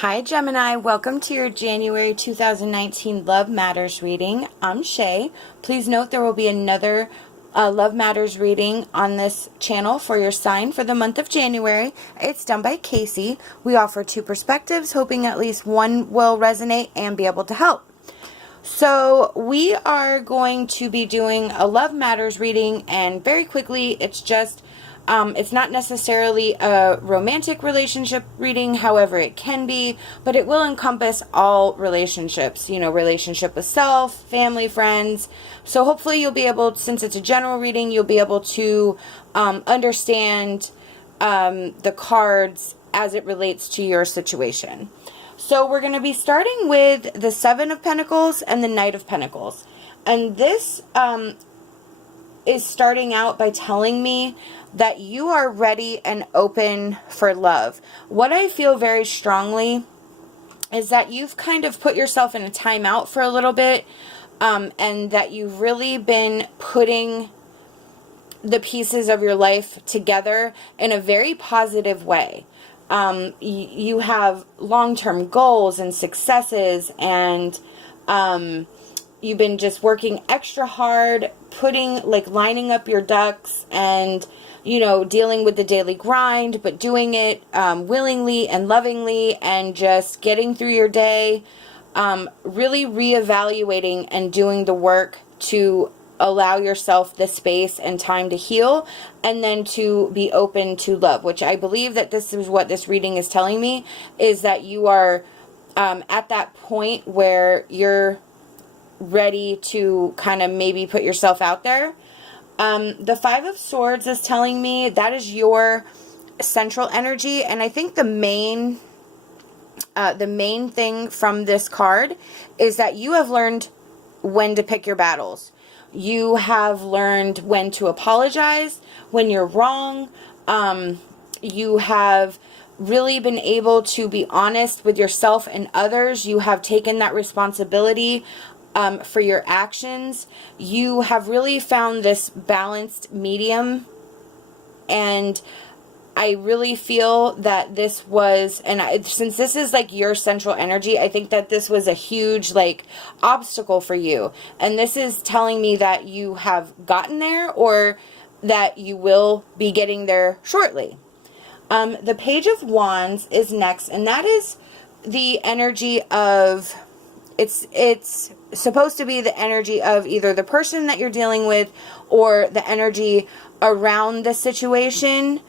Hi Gemini, welcome to your January 2019 Love Matters reading. I'm Shae. Please note there will be another Love Matters reading on this channel for your sign for the month of January. It's done by Kacee. We offer two perspectives, hoping at least one will resonate and be able to help. So we are going to be doing a Love Matters reading, and very quickly, it's not necessarily a romantic relationship reading, however it can be, but it will encompass all relationships, relationship with self, family, friends. So hopefully you'll be able, since it's a general reading, you'll be able to understand the cards as it relates to your situation. So we're going to be starting with the Seven of Pentacles and the Knight of Pentacles. And this is starting out by telling me that you are ready and open for love. What I feel very strongly is that you've kind of put yourself in a timeout for a little bit, and that you've really been putting the pieces of your life together in a very positive way. You have long-term goals and successes, and you've been just working extra hard, lining up your ducks and, dealing with the daily grind, but doing it willingly and lovingly, and just getting through your day, really reevaluating and doing the work to allow yourself the space and time to heal, and then to be open to love, which I believe that this is what this reading is telling me, is that you are at that point where you're ready to kind of maybe put yourself out there. The Five of Swords is telling me that is your central energy, and I think the main thing from this card is that you have learned when to pick your battles. You have learned when to apologize when you're wrong. You have really been able to be honest with yourself and others. You have taken that responsibility for your actions. You have really found this balanced medium, and I really feel that this was, since this is like your central energy, I think that this was a huge obstacle for you, and this is telling me that you have gotten there, or that you will be getting there shortly. The Page of Wands is next, and that is the energy of, it's supposed to be the energy of either the person that you're dealing with or the energy around the situation.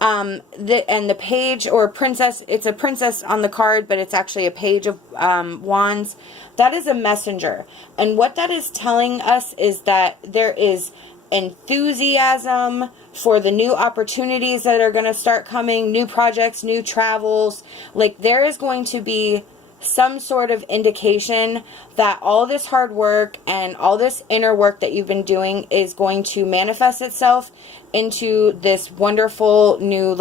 And the page, or princess, it's a princess on the card, but it's actually a page of wands. That is a messenger. And what that is telling us is that there is enthusiasm for the new opportunities that are going to start coming, new projects, new travels. There is going to be some sort of indication that all this hard work and all this inner work that you've been doing is going to manifest itself into this wonderful new,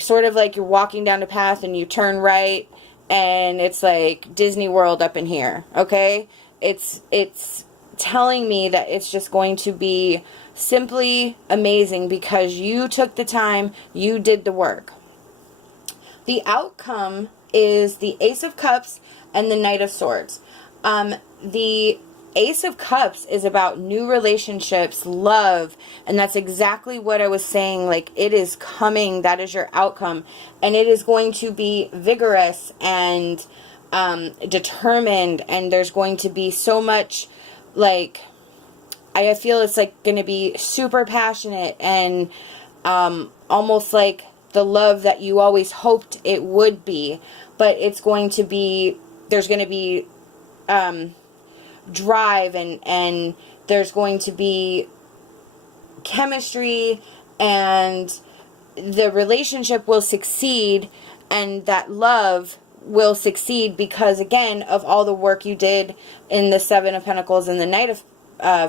sort of like you're walking down a path and you turn right and it's like Disney World up in here, okay? It's telling me that it's just going to be simply amazing because you took the time, you did the work. The outcome is the Ace of Cups and the Knight of Swords. The Ace of Cups is about new relationships, love, and that's exactly what I was saying. It is coming. That is your outcome, and it is going to be vigorous and determined, and there's going to be so much, I feel it's going to be super passionate and almost like the love that you always hoped it would be, but it's going to be, there's going to be drive, and there's going to be chemistry, and the relationship will succeed, and that love will succeed because, again, of all the work you did in the Seven of Pentacles and the Knight of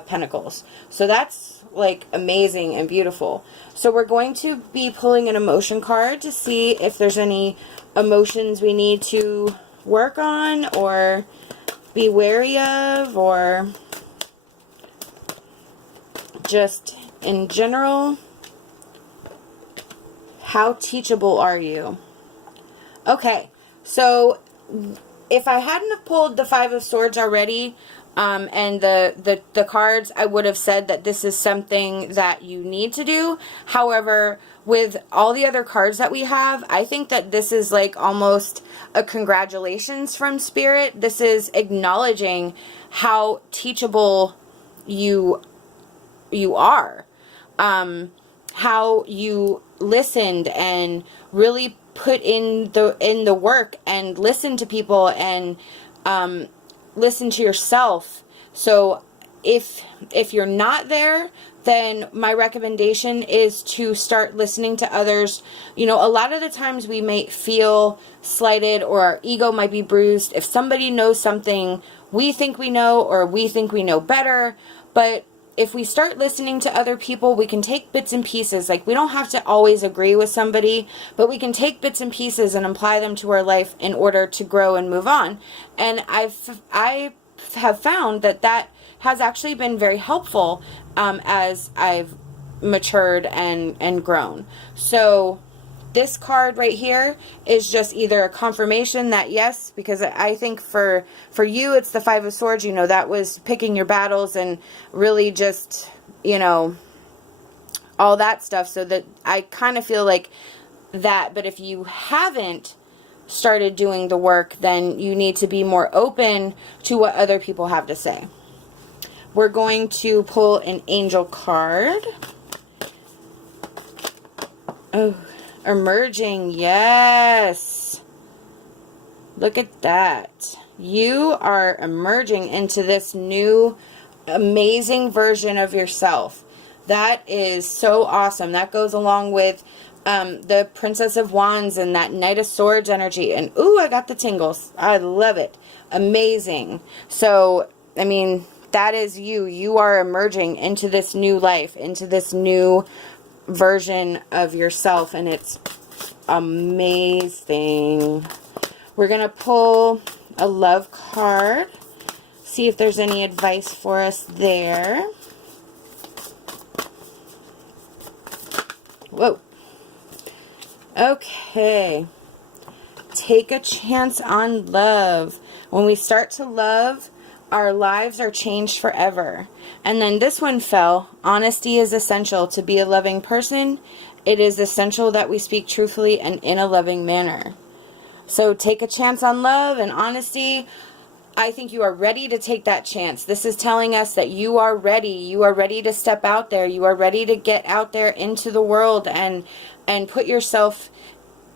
Pentacles. So that's amazing and beautiful. So we're going to be pulling an emotion card to see if there's any emotions we need to work on or be wary of, or just in general, how teachable are you? Okay, so if I hadn't have pulled the Five of Swords already, and the cards, I would have said that this is something that you need to do. However, with all the other cards that we have, I think that this is like almost a congratulations from Spirit. This is acknowledging how teachable you are. How you listened and really put in the work and listen to people and listen to yourself. So if you're not there, then my recommendation is to start listening to others. You know, a lot of the times we may feel slighted or our ego might be bruised if somebody knows something we think we know or we think we know better. But if we start listening to other people, we can take bits and pieces. Like, we don't have to always agree with somebody, but we can take bits and pieces and apply them to our life in order to grow and move on. And I have found that has actually been very helpful as I've matured and grown. So this card right here is just either a confirmation that yes, because I think for you, it's the Five of Swords. You know, that was picking your battles and really just, you know, all that stuff. So that I kind of feel like that. But if you haven't started doing the work, then you need to be more open to what other people have to say. We're going to pull an angel card. Oh, emerging, yes. Look at that. You are emerging into this new amazing version of yourself. That is so awesome. That goes along with the Princess of Wands and that Knight of Swords energy. And ooh, I got the tingles. I love it. Amazing. So, I mean, that is you. You are emerging into this new life, into this new version of yourself, and it's amazing. We're going to pull a love card, see if there's any advice for us there. Whoa. Okay. Take a chance on love. When we start to love, our lives are changed forever. And then this one fell. Honesty is essential to be a loving person. It is essential that we speak truthfully and in a loving manner. So take a chance on love and honesty. I think you are ready to take that chance. This is telling us that you are ready. You are ready to step out there. You are ready to get out there into the world and put yourself,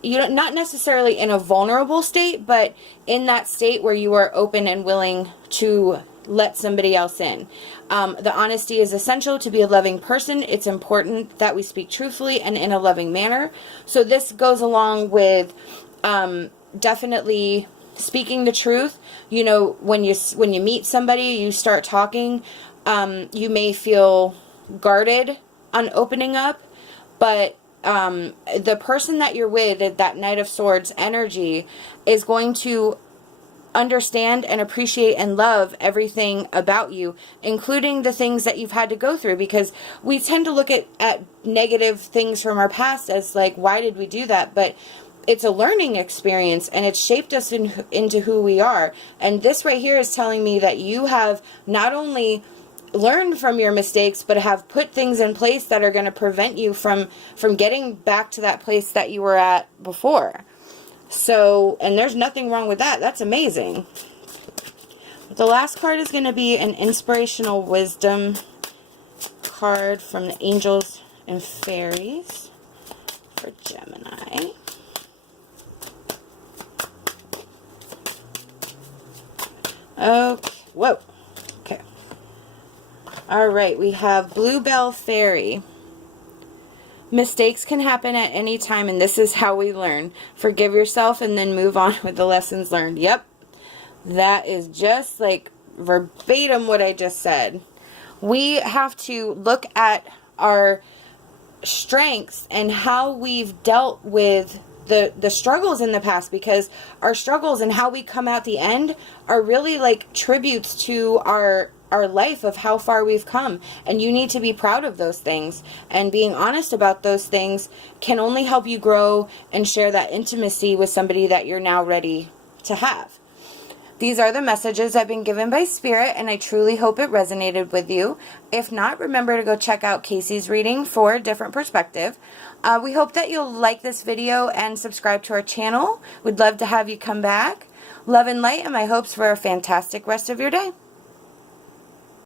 you know, not necessarily in a vulnerable state, but in that state where you are open and willing to let somebody else in. The honesty is essential to be a loving person. It's important that we speak truthfully and in a loving manner. So this goes along with definitely speaking the truth. You know, when you meet somebody, you start talking, you may feel guarded on opening up, but the person that you're with, that Knight of Swords energy, is going to understand and appreciate and love everything about you, including the things that you've had to go through, because we tend to look at negative things from our past as like, why did we do that? But it's a learning experience, and it's shaped us into who we are. And this right here is telling me that you have not only learned from your mistakes, but have put things in place that are going to prevent you from getting back to that place that you were at before. So, and there's nothing wrong with that. That's amazing. The last card is going to be an inspirational wisdom card from the Angels and Fairies for Gemini. Okay. Whoa. Okay. All right. We have Bluebell Fairy. Mistakes can happen at any time, and this is how we learn. Forgive yourself and then move on with the lessons learned. Yep. That is just like verbatim what I just said. We have to look at our strengths and how we've dealt with the struggles in the past, because our struggles and how we come out the end are really like tributes to our our life of how far we've come, and you need to be proud of those things, and being honest about those things can only help you grow and share that intimacy with somebody that you're now ready to have. These are the messages I've been given by Spirit, and I truly hope it resonated with you. If not, remember to go check out Kacee's reading for a different perspective. We hope that you'll like this video and subscribe to our channel. We'd love to have you come back. Love and light, and my hopes for a fantastic rest of your day.